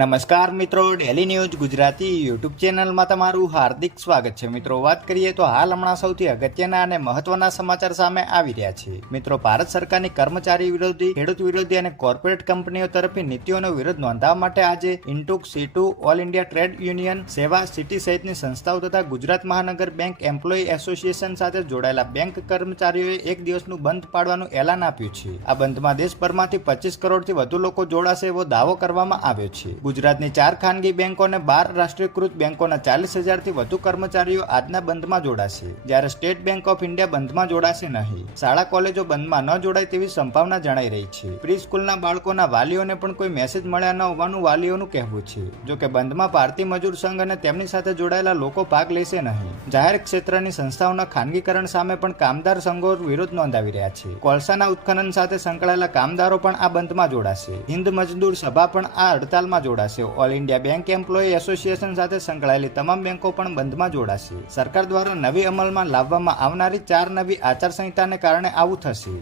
નમસ્કાર મિત્રો, daily news Gujarati YouTube ચેનલમાં તમારું હાર્દિક સ્વાગત છે। મિત્રો, વાત કરીએ તો હાલ હમણાં સૌથી અગત્યના અને મહત્વના સમાચાર સામે આવી રહ્યા છે। મિત્રો, ભારત સરકારની કર્મચારી વિરોધી, ખેડૂત વિરોધી અને કોર્પોરેટ કંપનીઓ તરફી નીતિઓનો વિરોધ નોંધાવવા માટે આજે INTUC, situ, all India trade union, સેવા, સિટી સહિતની સંસ્થાઓ તથા ગુજરાત મહાનગર બેંક એમ્પ્લોય એસોસિએશન સાથે જોડાયેલા બેંક કર્મચારીઓએ એક દિવસનું બંધ પાડવાનું એલાન આપ્યું છે। આ બંધમાં દેશભરમાંથી 25 કરોડથી વધુ લોકો જોડાશે એવો દાવો કરવામાં આવ્યો છે। ગુજરાતની 4 ખાનગી બેંકો અને 12 રાષ્ટ્રીયકૃત બેંકોના 40,000થી વધુ કર્મચારીઓ આજના બંધમાં જોડાશે, જ્યારે સ્ટેટ બેંક ઓફ ઇન્ડિયા બંધમાં જોડાશે નહીં। શાળા કોલેજો બંધમાં ન જોડાય તેવી સંભાવના જણાઈ રહી છે। પ્રી સ્કૂલના બાળકોના વાલીઓને પણ કોઈ મેસેજ મળ્યા ન હોવાનું વાલીઓનું કહેવું છે। જો કે બંધમાં ભારતીય મજૂર સંઘ અને તેમની સાથે જોડાયેલા લોકો ભાગ લેશે નહીં। જાહેર ક્ષેત્રની સંસ્થાઓના ખાનગીકરણ સામે પણ કામદાર સંઘો વિરોધ નોંધાવી રહ્યા છે। કોલસાના ઉત્ખનન સાથે સંકળાયેલા કામદારો પણ આ બંધમાં જોડાશે। હિન્દ મજદૂર સભા પણ આ હડતાલમાં જોડાશે। All India bank employ association સાથે સંકળાયેલી તમામ બેંકો પણ બંધમાં જોડાશે। સરકાર દ્વારા નવી અમલમાં લાવવામાં આવનારી 4 નવી આચારસંહિતાને કારણે આવું થશે।